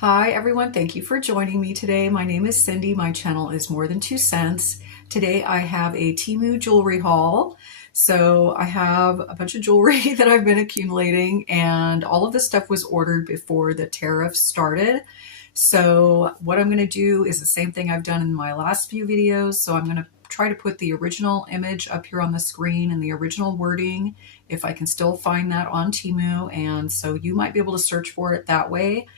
Hi everyone, thank you for joining me today. My name is Cindy. My channel is More Than 2 Cents. Today I have a Temu jewelry haul. So I have a bunch of jewelry that I've been accumulating, and all of this stuff was ordered before the tariffs started. So what I'm going to do is the same thing I've done in my last few videos. So I'm going to try to put the original image up here on the screen and the original wording if I can still find that on Temu, and so you might be able to search for it that way.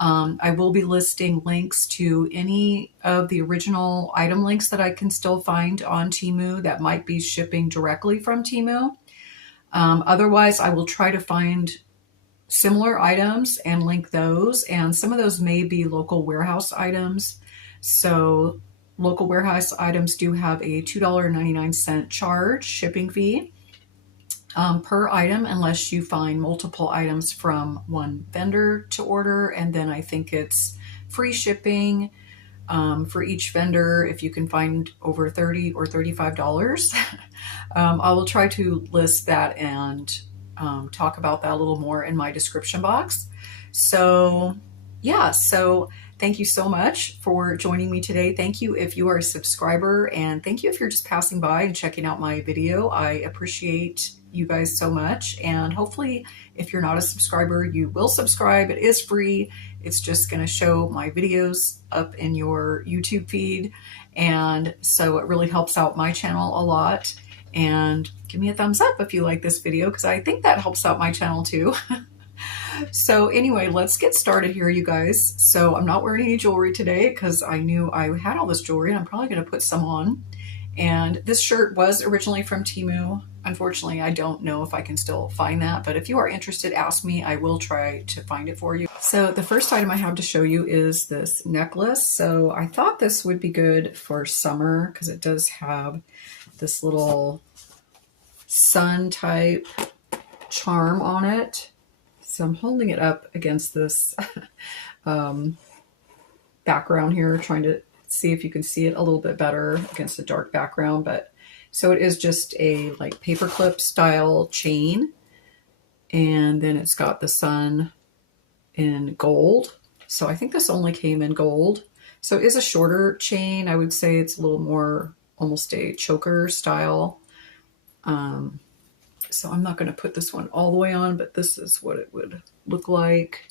I will be listing links to any of the original item links that I can still find on Temu that might be shipping directly from Temu. Otherwise, I will try to find similar items and link those, and some of those may be local warehouse items. So local warehouse items do have a $2.99 charge shipping fee per item, unless you find multiple items from one vendor to order, and then I think it's free shipping for each vendor if you can find over $30 or $35. I will try to list that and talk about that a little more in my description box. So yeah, so thank you so much for joining me today. Thank you if you are a subscriber, and thank you if you're just passing by and checking out my video. I appreciate you guys so much, and hopefully if you're not a subscriber, you will subscribe. It is free. It's just going to show my videos up in your YouTube feed, and so it really helps out my channel a lot. And give me a thumbs up if you like this video, because I think that helps out my channel too. So anyway, let's get started here, you guys. So I'm not wearing any jewelry today because I knew I had all this jewelry and I'm probably going to put some on. And this shirt was originally from Temu. Unfortunately, I don't know if I can still find that, but if you are interested, ask me. I will try to find it for you. So the first item I have to show you is this necklace. So I thought this would be good for summer because it does have this little sun type charm on it. So I'm holding it up against this background here, trying to see if you can see it a little bit better against the dark background. But so it is just a like paperclip style chain, and then it's got the sun in gold. So I think this only came in gold. So it is a shorter chain. I would say it's a little more almost a choker style. So I'm not going to put this one all the way on, but this is what it would look like.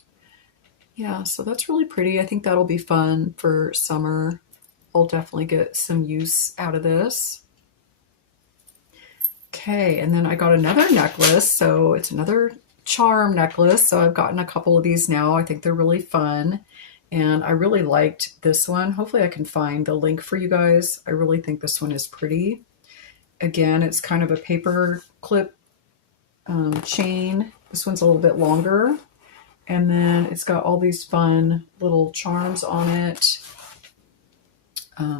Yeah, so that's really pretty. I think that'll be fun for summer. I'll definitely get some use out of this. Okay, and then I got another necklace. So it's another charm necklace. So I've gotten a couple of these now. I think they're really fun. And I really liked this one. Hopefully I can find the link for you guys. I really think this one is pretty. Again, it's kind of a paper clip chain. This one's a little bit longer, and then it's got all these fun little charms on it.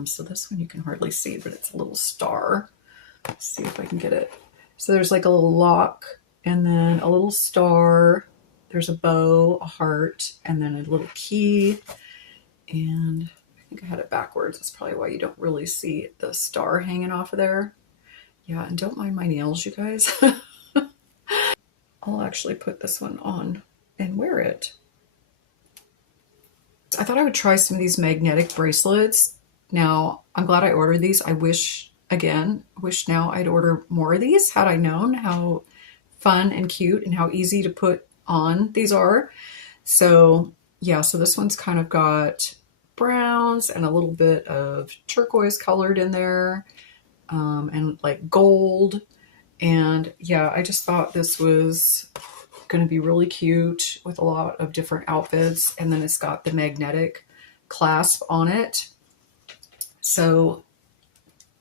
So this one you can hardly see, but it's a little star. Let's see if I can get it. So there's like a little lock, and then a little star. There's a bow, a heart, and then a little key. And I think I had it backwards. That's probably why you don't really see the star hanging off of there. Yeah, and don't mind my nails, you guys. I'll actually put this one on and wear it. I thought I would try some of these magnetic bracelets. Now, I'm glad I ordered these. I wish now I'd order more of these had I known how fun and cute and how easy to put on these are. So yeah, so this one's kind of got browns and a little bit of turquoise colored in there, and like gold. And yeah, I just thought this was going to be really cute with a lot of different outfits. And then it's got the magnetic clasp on it. So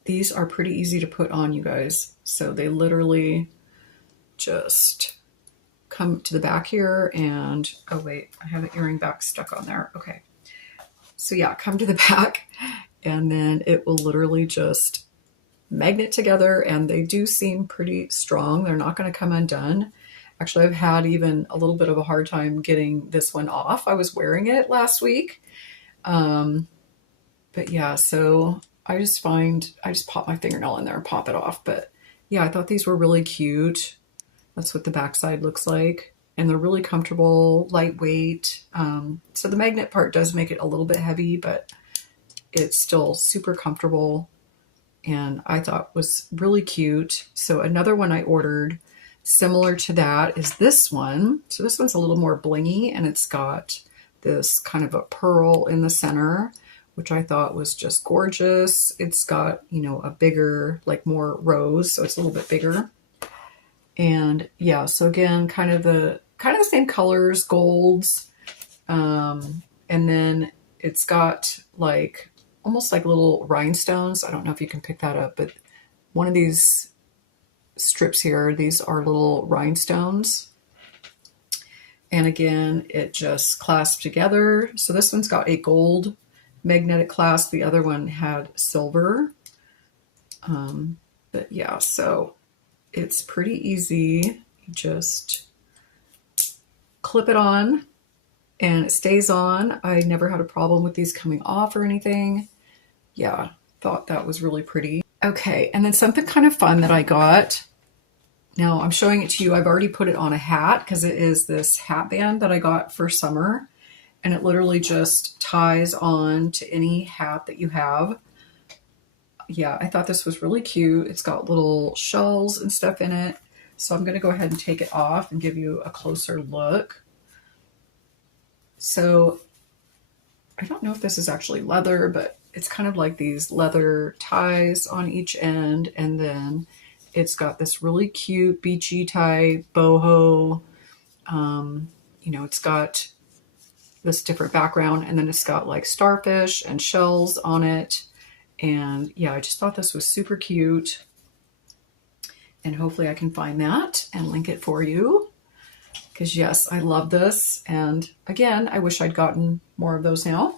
these are pretty easy to put on, you guys. So they literally just come to the back here and, oh wait, I have an earring back stuck on there. Okay. So yeah, come to the back, and then it will literally just magnet together, and they do seem pretty strong. They're not going to come undone. Actually, I've had even a little bit of a hard time getting this one off. I was wearing it last week. But yeah, so I just pop my fingernail in there and pop it off. But yeah, I thought these were really cute. That's what the backside looks like. and they're really comfortable, lightweight. So the magnet part does make it a little bit heavy, but it's still super comfortable, and I thought was really cute. So another one I ordered similar to that is this one. So this one's a little more blingy, and it's got this kind of a pearl in the center, which I thought was just gorgeous. It's got, you know, a bigger, like more rose, so it's a little bit bigger. And yeah, so again, kind of the same colors, golds. And then it's got like almost like little rhinestones. I don't know if you can pick that up, but one of these strips here, these are little rhinestones. And again, it just clasps together. So this one's got a gold magnetic clasp. The other one had silver. But yeah, so it's pretty easy. You just clip it on and it stays on. I never had a problem with these coming off or anything. Yeah, thought that was really pretty. Okay, and then something kind of fun that I got. Now I'm showing it to you. I've already put it on a hat because it is this hat band that I got for summer. And it literally just ties on to any hat that you have. Yeah, I thought this was really cute. It's got little shells and stuff in it. So I'm going to go ahead and take it off and give you a closer look. So I don't know if this is actually leather, but it's kind of like these leather ties on each end. And then it's got this really cute beachy tie boho. You know, it's got this different background, and then it's got like starfish and shells on it. And yeah, I just thought this was super cute. And hopefully I can find that and link it for you. Because yes, I love this. And again, I wish I'd gotten more of those now.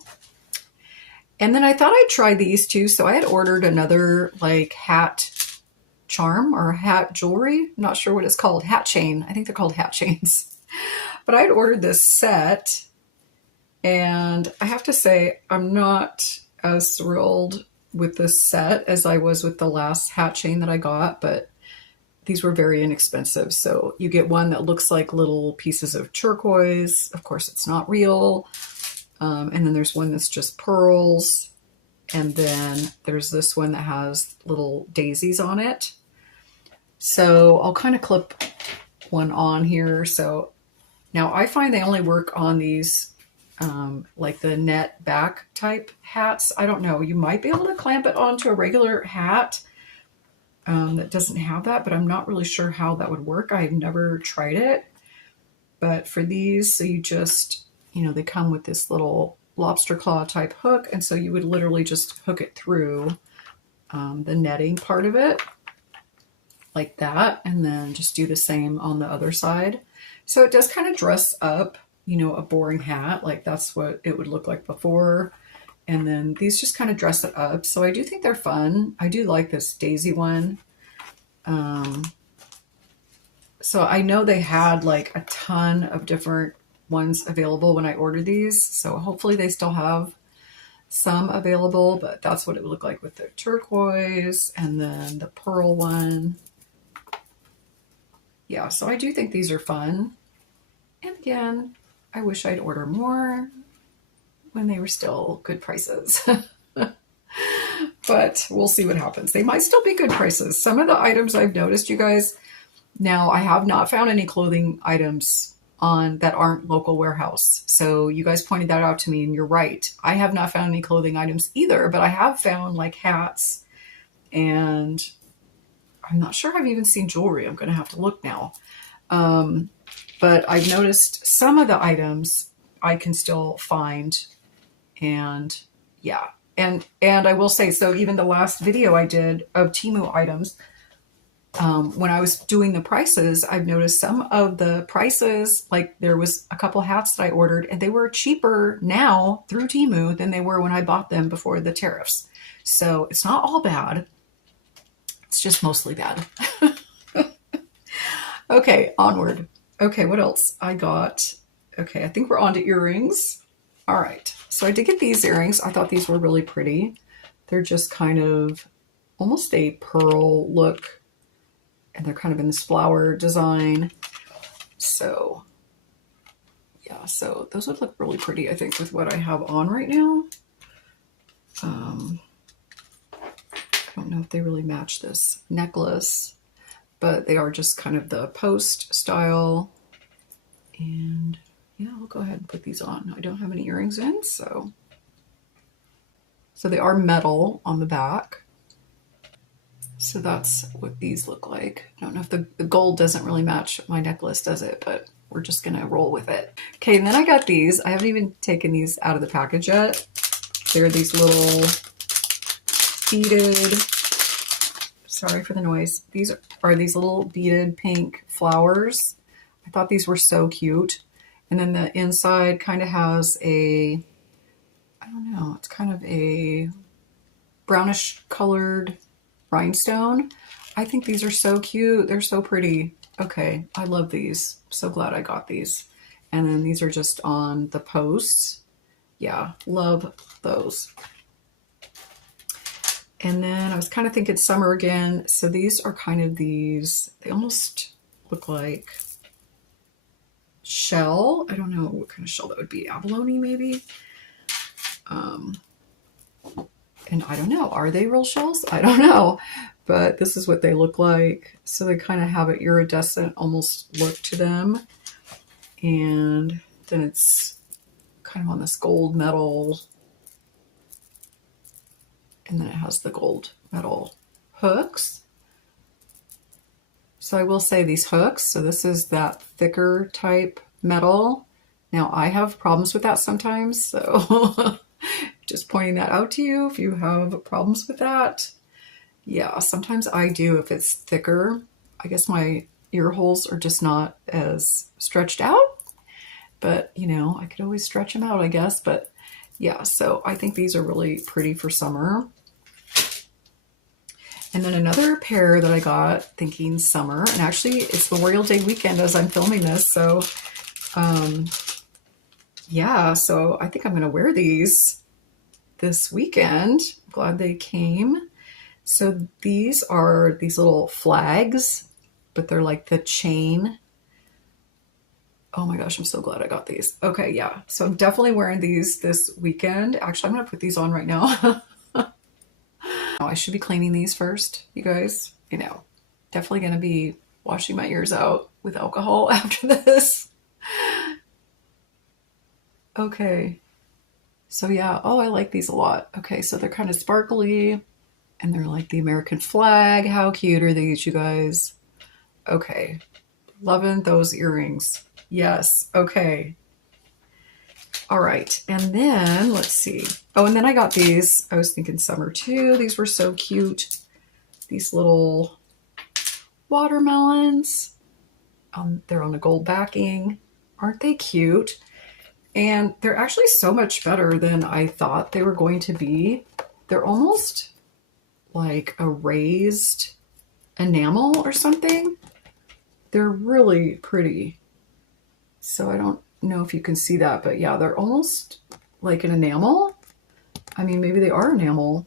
And then I thought I'd try these too. So I had ordered another like hat charm or hat jewelry. I'm not sure what it's called. Hat chain. I think they're called hat chains. But I had ordered this set. And I have to say, I'm not as thrilled with this set as I was with the last hat chain that I got, but these were very inexpensive. So you get one that looks like little pieces of turquoise. Of course, it's not real. And then there's one that's just pearls. And then there's this one that has little daisies on it. So I'll kind of clip one on here. So now I find they only work on these like the net back type hats. I don't know. You might be able to clamp it onto a regular hat that doesn't have that, but I'm not really sure how that would work. I've never tried it. But for these, so you just, you know, they come with this little lobster claw type hook. And so you would literally just hook it through the netting part of it like that. And then just do the same on the other side. So it does kind of dress up, you know, a boring hat. Like that's what it would look like before. And then these just kind of dress it up. So I do think they're fun. I do like this daisy one. So I know they had like a ton of different ones available when I ordered these. So hopefully they still have some available, but that's what it would look like with the turquoise and then the pearl one. Yeah, so I do think these are fun. And again, I wish I'd order more when they were still good prices. But we'll see what happens. They might still be good prices. Some of the items I've noticed, you guys, now I have not found any clothing items on that aren't local warehouse. So you guys pointed that out to me, and you're right. I have not found any clothing items either, but I have found like hats, and I'm not sure I've even seen jewelry. I'm going to have to look now. But I've noticed some of the items I can still find. And yeah, and I will say, so even the last video I did of Temu items, when I was doing the prices, I've noticed some of the prices, like there was a couple hats that I ordered and they were cheaper now through Temu than they were when I bought them before the tariffs. So it's not all bad. It's just mostly bad. Okay, onward. Okay, what else I got? Okay, I think we're on to earrings. All right, so I did get these earrings. I thought these were really pretty. They're just kind of almost a pearl look, and they're kind of in this flower design. So Yeah, so those would look really pretty, I think, with what I have on right now. I don't know if they really match this necklace, but they are just kind of the post style. And yeah, I'll go ahead and put these on. I don't have any earrings in, so they are metal on the back. So that's what these look like. I don't know if the gold doesn't really match my necklace, does it? But we're just gonna roll with it. Okay, and then I got these. I haven't even taken these out of the package yet. They're these little beaded, sorry for the noise. These are these little beaded pink flowers. I thought these were so cute. And then the inside kind of has a, I don't know, it's kind of a brownish colored rhinestone. I think these are so cute. They're so pretty. Okay, I love these. So glad I got these. And then these are just on the posts. Yeah, love those. And then I was kind of thinking summer again. So these are kind of these, they almost look like shell. I don't know what kind of shell that would be. Abalone maybe? And I don't know, are they real shells? I don't know, but this is what they look like. So they kind of have an iridescent almost look to them. And then it's kind of on this gold metal. And then it has the gold metal hooks. So I will say these hooks, so this is that thicker type metal. Now I have problems with that sometimes, so just pointing that out to you if you have problems with that. Yeah, sometimes I do if it's thicker. I guess my ear holes are just not as stretched out, but you know, I could always stretch them out, I guess. But yeah, so I think these are really pretty for summer. And then another pair that I got thinking summer, and actually it's Memorial Day weekend as I'm filming this. So yeah, so I think I'm gonna wear these this weekend. I'm glad they came. So these are these little flags, but they're like the chain. Oh my gosh, I'm so glad I got these. Okay, yeah, so I'm definitely wearing these this weekend. Actually, I'm gonna put these on right now. I should be cleaning these first, you guys. You know, definitely gonna be washing my ears out with alcohol after this. Okay, so yeah, oh, I like these a lot. Okay, so they're kind of sparkly and they're like the American flag. How cute are these, you guys? Okay, loving those earrings. Yes, okay. All right, and then let's see. Oh, and then I got these. I was thinking summer too. These were so cute. These little watermelons. They're on a gold backing. Aren't they cute? And they're actually so much better than I thought they were going to be. They're almost like a raised enamel or something. They're really pretty. So I don't know if you can see that, but yeah, they're almost like an enamel. I mean, maybe they are enamel,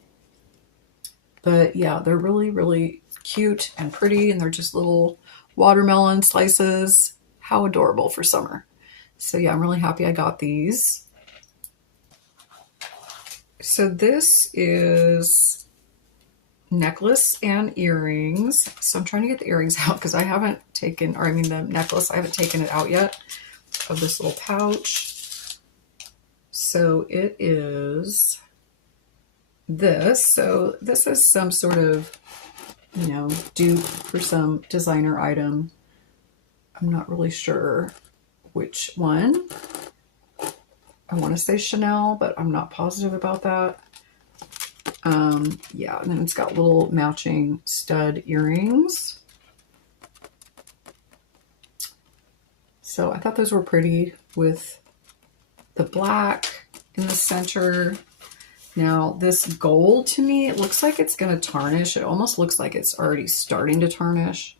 but yeah, they're really, really cute and pretty, and they're just little watermelon slices. How adorable for summer. So yeah, I'm really happy I got these. So this is necklace and earrings. So I'm trying to get the earrings out because I haven't taken, or I mean the necklace, I haven't taken it out yet of this little pouch. So it is this. So this is some sort of, you know, dupe for some designer item. I'm not really sure which one. I want to say Chanel, but I'm not positive about that. Yeah, and then it's got little matching stud earrings. So I thought those were pretty with the black in the center. Now this gold, to me, it looks like it's going to tarnish. It almost looks like it's already starting to tarnish.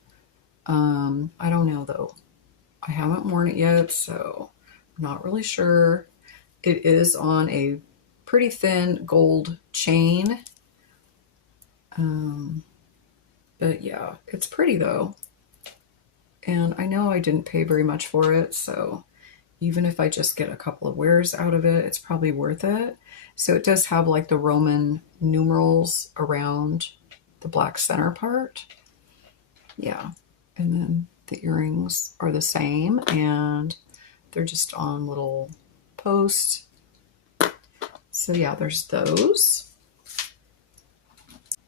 I don't know though. I haven't worn it yet, so I'm not really sure. It is on a pretty thin gold chain. But yeah, it's pretty though. And I know I didn't pay very much for it, so even if I just get a couple of wears out of it, it's probably worth it. So it does have like the Roman numerals around the black center part. Yeah. And then the earrings are the same, and they're just on little posts. So yeah, there's those.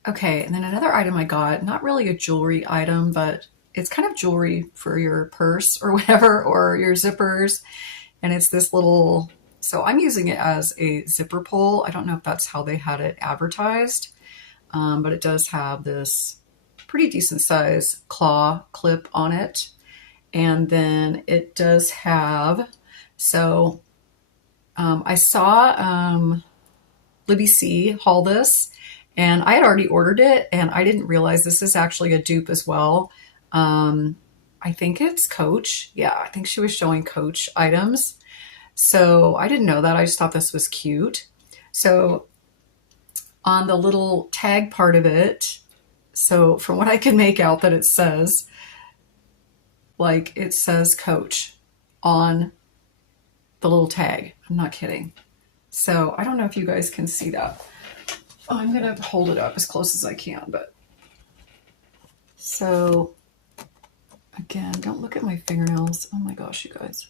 Okay, and then another item I got, not really a jewelry item, but it's kind of jewelry for your purse or whatever, or your zippers. And it's this little, so I'm using it as a zipper pull. I don't know if that's how they had it advertised, but it does have this pretty decent size claw clip on it. And then it does have, so I saw Libby C haul this, and I had already ordered it, and I didn't realize this is actually a dupe as well. I think it's Coach. Yeah, I think she was showing Coach items. So I didn't know that. I just thought this was cute. So on the little tag part of it, so from what I can make out that it says, like it says Coach on the little tag. I'm not kidding. So I don't know if you guys can see that. I'm going to hold it up as close as I can, but so again, don't look at my fingernails. Oh my gosh, you guys.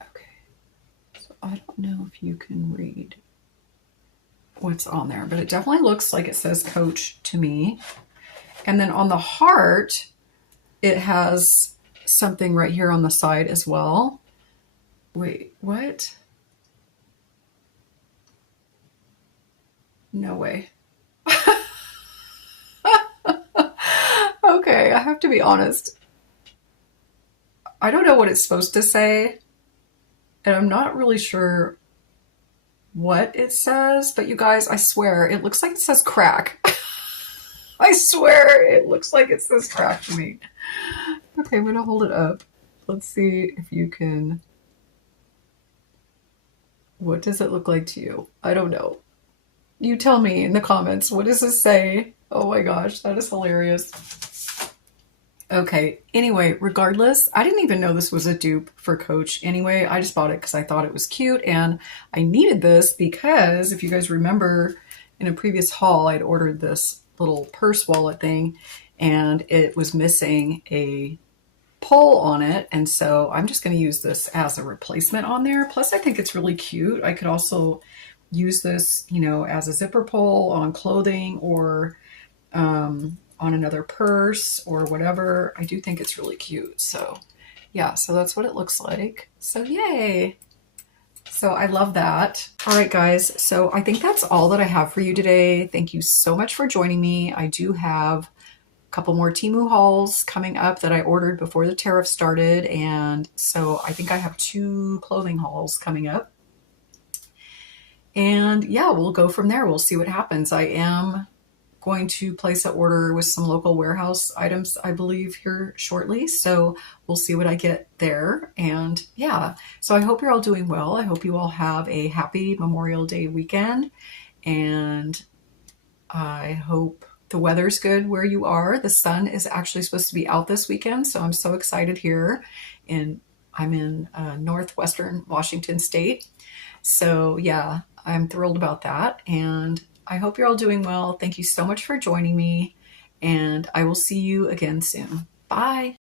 Okay. So I don't know if you can read what's on there, but it definitely looks like it says Coach to me. And then on the heart, it has something right here on the side as well. Wait, what? No way. Okay, I have to be honest. I don't know what it's supposed to say, and I'm not really sure what it says, but you guys, I swear, it looks like it says crack. I swear it looks like it says crack to me. Okay, I'm gonna hold it up. Let's see if you can. What does it look like to you? I don't know. You tell me in the comments. What does this say? Oh my gosh, that is hilarious. Okay, anyway, regardless, I didn't even know this was a dupe for Coach anyway. I just bought it because I thought it was cute, and I needed this because if you guys remember in a previous haul, I'd ordered this little purse wallet thing and it was missing a pole on it. And so I'm just going to use this as a replacement on there. Plus, I think it's really cute. I could also use this, you know, as a zipper pull on clothing or on another purse or whatever. I do think it's really cute. So yeah, so that's what it looks like. So yay. So I love that. All right, guys. So I think that's all that I have for you today. Thank you so much for joining me. I do have a couple more Temu hauls coming up that I ordered before the tariff started. And so I think I have 2 clothing hauls coming up. And yeah, we'll go from there. We'll see what happens. I am going to place an order with some local warehouse items, I believe, here shortly. So we'll see what I get there. And yeah, so I hope you're all doing well. I hope you all have a happy Memorial Day weekend. And I hope the weather's good where you are. The sun is actually supposed to be out this weekend. So I'm so excited here. And I'm in northwestern Washington state. So yeah, I'm thrilled about that. And I hope you're all doing well. Thank you so much for joining me, and I will see you again soon. Bye.